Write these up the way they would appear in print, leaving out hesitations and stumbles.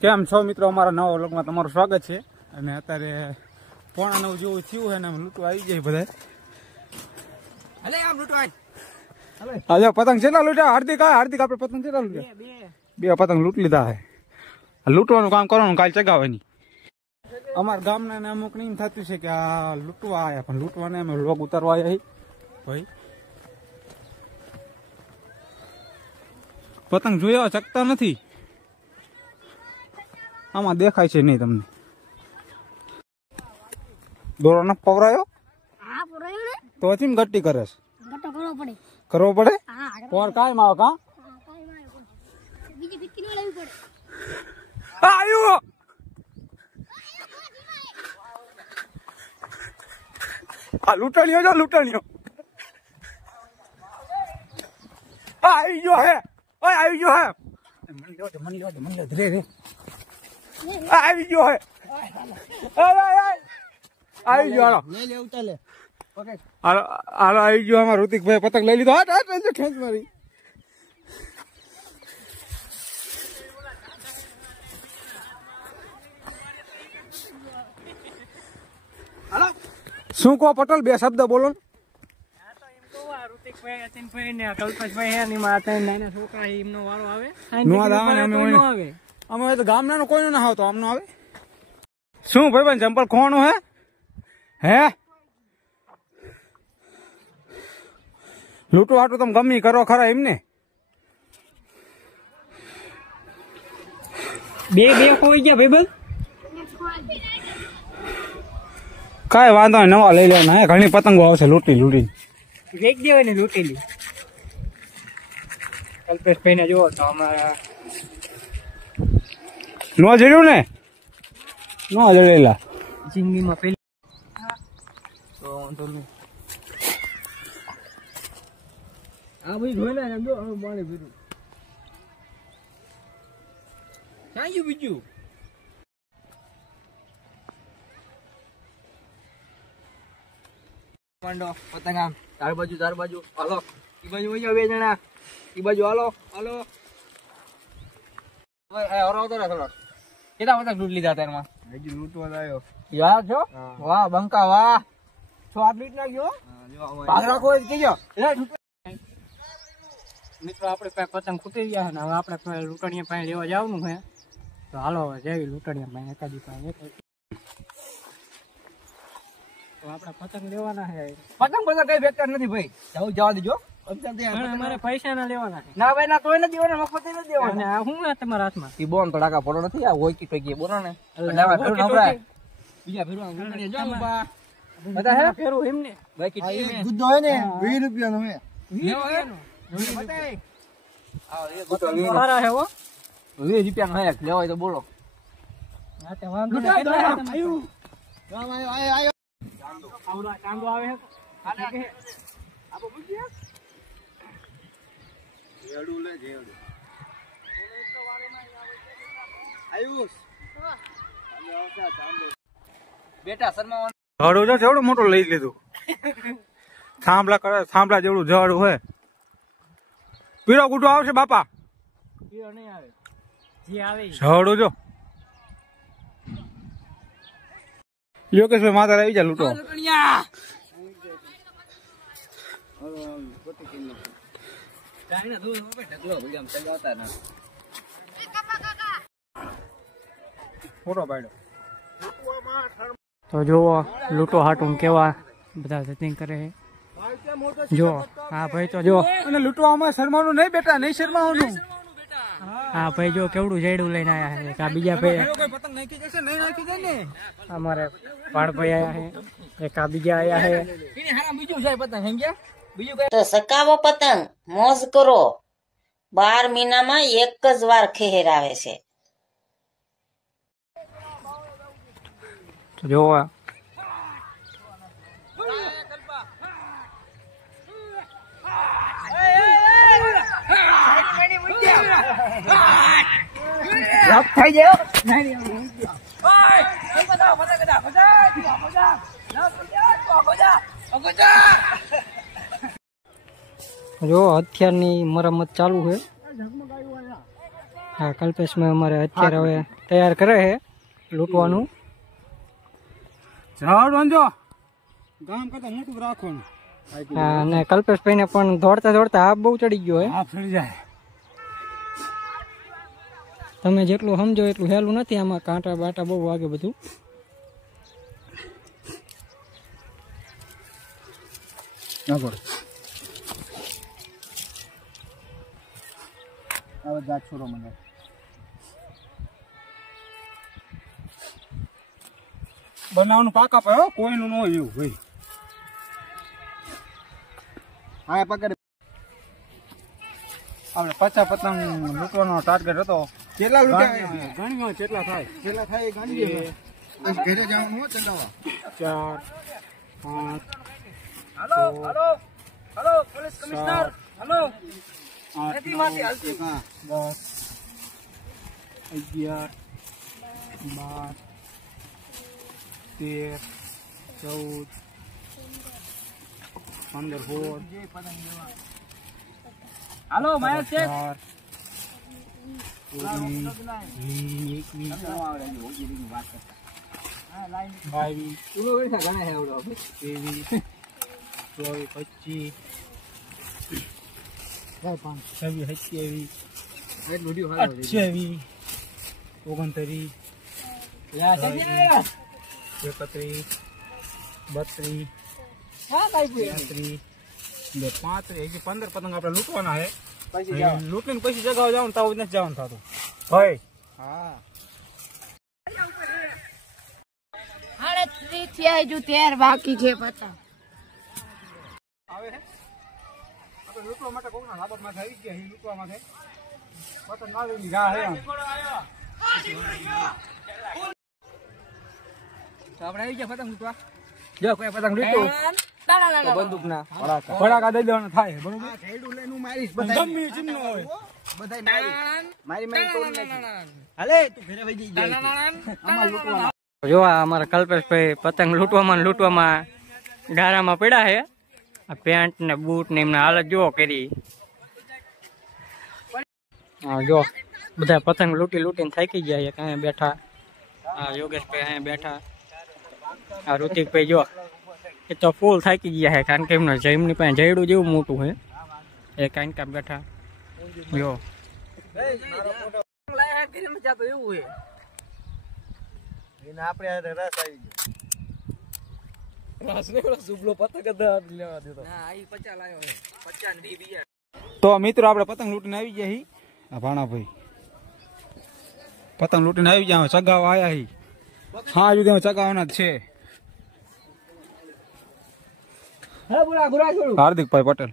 કેમ છો મિત્રો, અમારા નવા વ્લોગમાં તમારું સ્વાગત છે। અને અત્યારે 8:45 જેવું થયું છે ને લૂંટવા આવી જાય બધા। અલે આમ લૂંટવા આજે પતંગ કેટલા લૂટ્યા? હાર્દિક આપણે પતંગ કેટલા લૂટ્યા? બે પતંગ લૂંટ લીધા છે। લૂંટવાનું કામ કરવાનું, કાલ ચગાવવાની। અમારા ગામના ને અમુક એમ થતું છે કે આ લૂંટવા આવ્યા, પણ લૂંટવાને અમે વ્લોગ ઉતારવા આવ્યા ભાઈ। પતંગ જોયા ચકતા નથી, આમાં દેખાય છે નહીં તમને? દોરો ન પવરાયો? હા પવરાયો ને તો ચીમ ગટ્ટી કરે છે? ગટ્ટો કરવો પડે હા પર કાઈ માં કા બીજી ફિક્કી નો લેવી પડે। આયો આ લૂંટણીઓ જો લૂંટણીઓ આવી ગયો હે, ઓય આવી ગયો હે, મને લ્યો ધીરે રે આવી ગયો હે, આવી ગયો હાલો લે ઉતાર લે ઓકે હાલો આવી ગયો અમાર ઋતિકભાઈ પતંગ લઈ લીધો। હટ ખેંચ મારી હાલો શું કહો પટેલ, બે શબ્દ બોલો। અમે તો ગામના કોઈ ના આવતો આમનો આવે। શું ભાઈ ચંપલ ખોવાનું હે લૂંટો આટું તમે ગમી કરો ખરા એમને? બે ખોઈ ગયા ભાઈ બંધ, કઈ વાંધો નહીં, નવા લઈ લેવાના। ઘણી પતંગો આવશે લૂંટી વેચ દેવાની લૂંટેલી। કલ્પેશભાઈ ને જોવો તો અમારા નો જડ્યું ને, નો જડેલા જિંદગીમાં પેલી તો તમે આ ભાઈ જોઈ ને જો પાણી પીધું ક્યાં ગયું બીજું? પાંડો પતંગ આમ તાર બાજુ હાલો, ઈ બાજુ વઈ જાવ બે જણા, ઈ બાજુ હાલો હરો તો થોડો કેટલા પતંગ લૂંટ લીધા તારમાં? હજી લૂંટવા આવ્યો યાર છો? વાહ બંકા વાહ, 6 મિનિટ લાગ્યો પાગડા કોઈ કેજો મિત્રો। આપણે પાસે પતંગ ખૂટી ગયા ને હવે આપણે લૂંટણીયા પાસે લેવા જવાનું છે, તો હાલો હવે જેવી લૂંટણીયા પાસે એકાદી પાસે તો આપણે પતંગ લેવાના છે। પતંગ કઈ બેકાર નથી ભાઈ, જવા દેજો, અમારે પૈસા ના લેવાના છે ના ભાઈ, ના તોય નથી દેવાના, મફત નથી દેવાના। આ શું તમારા હાથમાં ઈ બોન તો ડાકા પડો નથી, આ હોય કે કઈ બોલો ને બીજા ફેરવા લૂંટણીયા જાવ બા બધા હે ફેરવું એમને બાકી ટીમ ગુદ્દો હે ને 20 રૂપિયાનો હે લેવો હે બતાય આ એ ગુદ્દો મારા હે હો 20 રૂપિયાનો હે, લેવો હોય તો બોલો। હા તે વાંધો નહીં, કેટલા આયો આયો ચાંદો આવે હે હાલે આપો પૂછ્યા જેડું લે જેડું આયુષ અમે આવતા ચાંદો બેટા શર્મા ઝાડું જો જેવડું મોટું લઈ લીધું, થાંભલા જેવડું ઝાડું હે। પીળો ગુડો આવશે બાપા? પીળો નહીં આવે, જે આવે ઝાડું જો યોગેશભાઈ માતા આવી જા લૂંટો। ફોટો પાડ્યો તો જુઓ લૂંટો હાટું કેવા બધા સેટિંગ કરે છે, જો હા ભાઈ તો જો અને લૂંટવામાં શરમાવાનું નહીં બેટા, નહીં શરમાવાનું। હા ભાઈ જો કેવડું જેડું લઈને આયા છે। આ બીજા ભાઈ કોઈ પતંગ નાખી જશે, નહીં નાખી જાય ને અમારે પાડભાઈ આયા છે, એક આ બીજા આયા છે। બીજું છે પતંગ સમજ્યા, બીજું તો સકાવો પતંગ, મોજ કરો। 12 મહિનામાં એક જ વાર ખેહરાવે છે। તો જો થઈ ગયો જો હથિયારની મરમ્મત ચાલુ છે। હા કલ્પેશમાં અમારે અત્યારે હવે તૈયાર કરે છે લૂંટવાનું. ઝાડ વાંધો ગામ કરતા મોટું રાખવાનું. હા અને કલ્પેશભાઈ ને પણ દોડતા દોડતા હાફ બહુ ચડી ગયો હે. હાફ ચડી જાય. તમે જેટલું સમજો એટલું હેલું નથી, આમાં કાંટા બાટા બહુ વાગે બધું. બનાવવાનું પાકા પર કોઈનું ન હોય એવું ભાઈ. હા પકડ. આપણે 50 પતંગ લૂંટવાનો ટાર્ગેટ હતો. કેટલા લૂંટ્યા? ગણ્યો કેટલા થાય? કેટલા થાય ગણીએ. ઘરે જવાનું હો ચંદાવા. 4 5 હાલો હાલો હાલો પોલીસ કમિશનર હાલો. 8 માંથી હાલતી 10 11 12 13 14 15 હાલો મહેશ શેખ. 15 પતંગ આપણે લૂંટવાના હે. લૂંટીને પછી જગાવ જવાનું તો નથી જવાનું થતું ભાઈ. હા 3:30 થયા હજુ 13 બાકી છે પતંગ. આવે હે આપણે લૂંટવા માટે કોકના લાબત માં આવી ગયા. અહીં લૂંટવા માટે પતંગ આવેલી ગા હે. તો આપણે આવી ગયા પતંગ લૂંટવા. જો કોઈ પતંગ લૂંટ્યું તો બંદૂક ના ફટાકા દઈ દેવાના થાય બરોબર. હેડું લઈને હું મારીશ ગમે એ ચીજ ન હોય. બધાય મારી તોડ નાખી. હાલે તું ઘરે વઈ જઈ અમાર લૂંટવા. જો આ અમારા કલ્પેશભાઈ પતંગ લૂંટવામાં ગારામાં પડ્યા છે. આ પેન્ટ ને બૂટ ને એમને હાલત જો કરી. હા જો બધા પતંગ લૂંટીને થાકી ગયા છે. અહીંયા બેઠા આ યોગેશભાઈ અહીંયા બેઠા. આ ઋતિકભાઈ જો એ તો ફૂલ થાકી ગયા છે, કારણ કે એમની પાસે જયડું જેવું મોટું છે. એ કાંઈ કામ બેઠા જો તો મિત્રો આપણે પતંગ લૂંટીને આવી ગયા હી. આ ભાણાભાઈ પતંગ લૂંટીને આવી ગયા. ચગાવા આવ્યા હી. હા હજુ ચગાવવાના જ છે. હાર્દિકભાઈ પટેલ.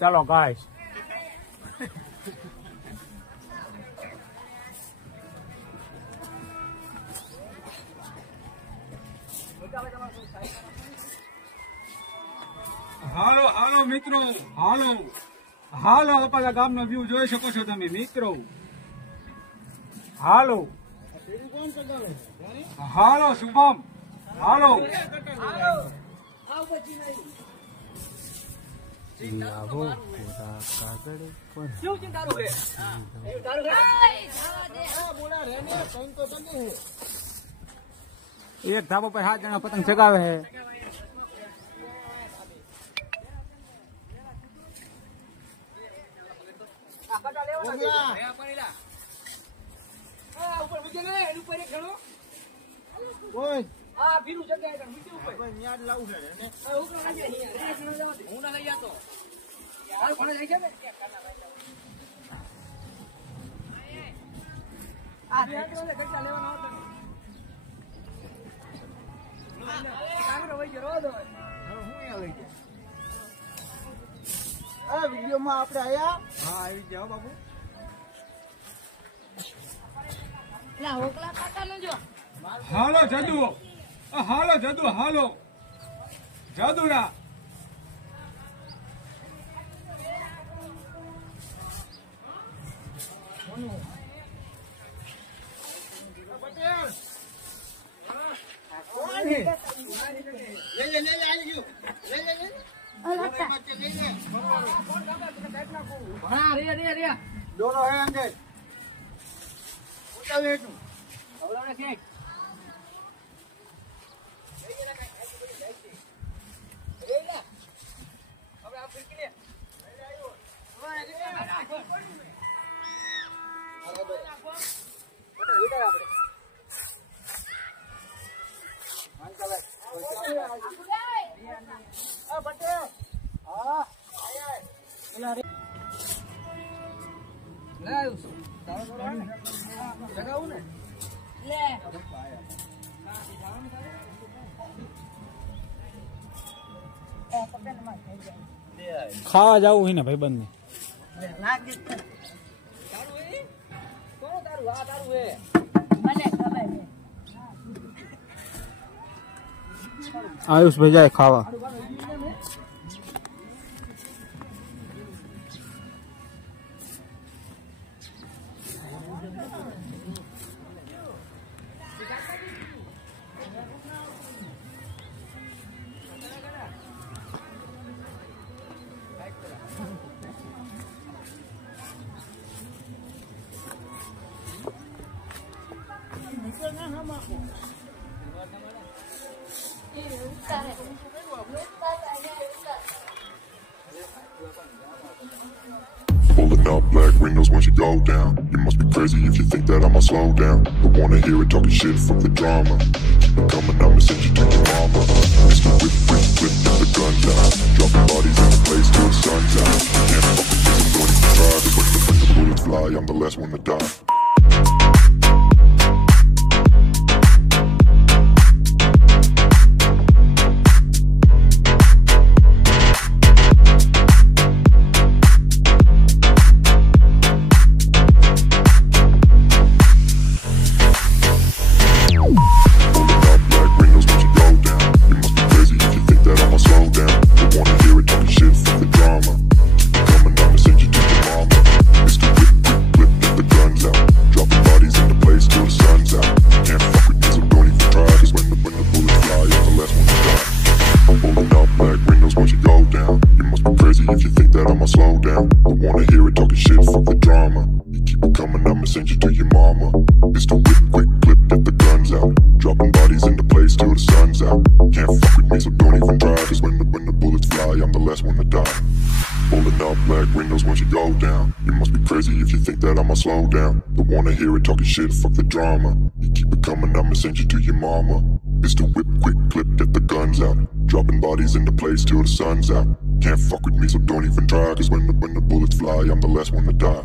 ચાલો ગાઈસ હાલો હાલો મિત્રો હાલો હાલો. આપણા ગામનો વ્યૂ જોઈ શકો છો તમે મિત્રો. હાલો હાલો શુભમ હાલો. એક ધાબા પર 7 જણા પતંગ ચગાવે છે. વિડીયોમાં આપણે આયા. હા આવી જાઓ બાબુ. હાલો જદુ હાલો જદુ હાલો જદુડા હા રે દોરો હે અંગે ઉતાવે તું હવે કે ખાવા જવું હોય ને ભાઈ બંને આયુષ ભાઈ જાય ખાવા Pulling up black windows once you go down. You must be crazy if you think that I'ma slow down. Don't wanna hear it talking shit, fuck the drama. Keep it coming, I'ma send you to your mama. Mr. Whip, whip, whip, get the guns out. Dropping bodies in the place till the sun's out. Can't fuck with this, I'm going to try. Cause when the bullets fly, I'm the last one to die. Slow down, don't wanna hear it talking shit, fuck the drama. You keep it coming, I'ma send you to your mama. Mr. Whip, quick clip, get the guns out. Dropping bodies into place till the sun's out. Can't fuck with me, so don't even try. Cause when the bullets fly, I'm the last one to die.